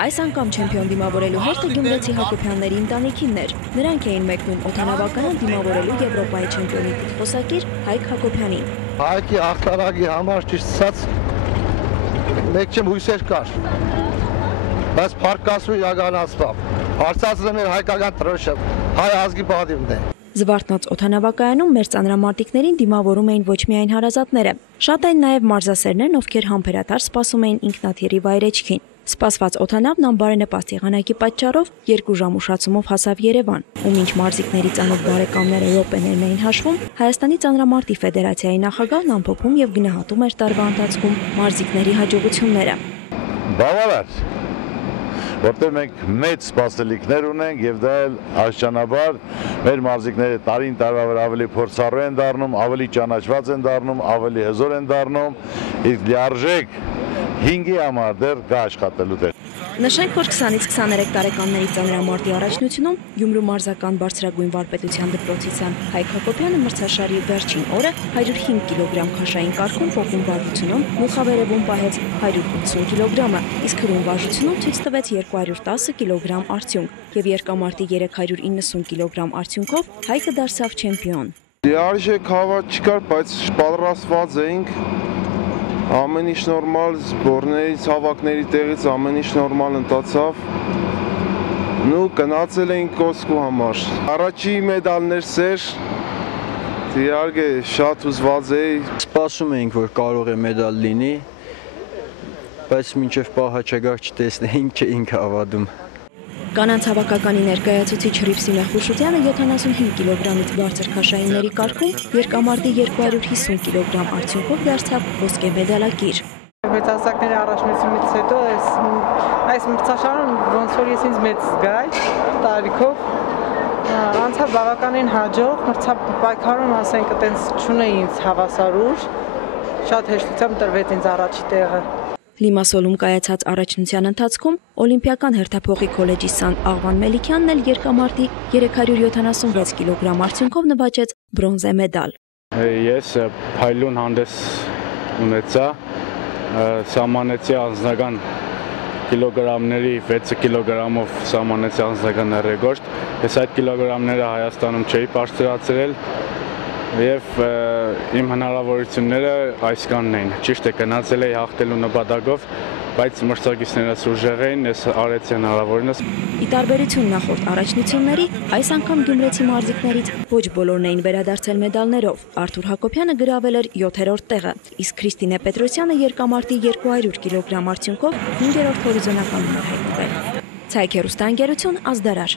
Այս անգամ չեմպիոն դիմավորելու հերթը գյումրեցի Հակոբյանների ընտանիքինն էր։ Նրանք էին մեկնում օդանավականան դիմավորելու Եվրոպայի չեմպիոնի տիտղոսակիր Հայկ Հակոբյանին։ Հայկի ախտարակի համար ճիշտ ասած մեկ չեմ հույսեր կար։ Բայց փառքասու իրականացավ։ Արցախը մեր հայկական տրոշը, հայ ազգի պատիվն է։ Զվարթնոց օդանավակայանում մեր ծանրամարտիկներին դիմավորում էին ոչ միայն հարազատները, շատ այն նաև մարզասերներն, ովքեր համբերատար սպասում էին ինքնաթիռի վայրեջքին։ Սպասված օդանավն անբարենպաստ եղանակի պատճառով 2 ժամ ուշացումով հասավ Երևան, ու մինչ մարզիկների ծանոթ բարեկամները րոպեներն էին հաշվում, Հայաստանի ծանրամարտի ֆեդերացիայի նախագահն ամփոփում եւ գնահատում էր տարվա ընթացքում մարզիկների հաջողությունները։ Բավարար, որտեղ մենք մեծ սպասելիքներ ունենք եւ դա էլ աշճանաբար մեր մարզիկները տարին տարվա վրա ավելի փորձառու են դառնում, ավելի ճանաչված են դառնում, ավելի հզոր են դառնում, իսկ լիարժեք 5-ի համար դեռ կա աշխատելու տեղ։ Նշենք, որ 20-ից 23 տարեկանների ծանրամարտի առաջնությունում Գյումրու մարզական բարձրագույն վարպետության դպրոցության Հայկ Հակոբյանը մրցաշարի վերջին օրը 105 կիլոգրամ քաշային կարգում փոխում վարժությունում գլխավերևում պահեց 180 կիլոգրամը, իսկ հրում վարժությունում ցույց տվեց 210 կիլոգրամ արդյունք եւ երկամարտի 390 կիլոգրամ արդյունքով Հայկը դարձավ չեմպիոն։ Լիարժեք հավատ չկար, բայց պատրաստված էինք։ Ամեն ինչ նորմալ, զբորներից, հավաքների տեղից ամեն ինչ նորմալ ընթացավ։ Նու գնացել էինք Կոսկու համար։ Առաջի մեդալներ սեր, իհարկե շատ հուզված էի։ Սպասում էինք, որ կարող է մեդալ լինի, բայց մինչև պահը չգար չտեսնեինք, չէինք հավատում։ Կանանց հավաքականի ներկայացուցիչ Հռիփսիմե Խուշուտյանը 75 կիլոգրամից բարձր քաշայինների կարգում երկամարտի 250 կիլոգրամ արդյունքով դարձավ ոսկե մեդալակիր։ Մեծահասակների առաջնությունից հետո այս մրցաշարում ոնց որ ես ինձ մեծ զգայ տարիքով անցավ բավականին հաջող, մրցապայքարում ասենք այտենց չունեի ինձ հավասարուր, շատ հեշտությամբ տրվեց ինձ առաջի տեղը։ Լիմասոլում կայացած առաջնության ընթացքում Օլիմպիական հերթափոխի քոլեջի Սան Աղվան Մելիքյանն էլ երկամարտի 376 կիլոգրամ արդյունքով նվաճեց բրոնզե մեդալ։ Ես փայլուն հանդես ունեցա, սահմանեցի անձնական կիլոգրամների 6 կիլոգրամով սահմանեցի անձնական ռեկորդ։ Ես այդ կիլոգրամները Հայաստանում չէի բարձրացրել եւ իմ հնարավորությունները այսքանն էին։ Ճիշտ է, գնացել էի հաղթելու նպատակով, բայց մրցակիցներս ուժեղ էին, ես արեցի հնարավորինս։ Ի տարբերություն նախորդ առաջնությունների, այս անգամ գյումրեցի մարզիկներից ոչ բոլորն էին վերադարձել մեդալներով։ Արթուր Հակոբյանը գրավել էր 7-րդ տեղը, իսկ Քրիստինե Պետրոսյանը երկամարտի 200 կիլոգրամ արդյունքով 5-րդ հորիզոնականում էր հայտնվել։ Ցայք հեռուստաընկերություն Ազդարար։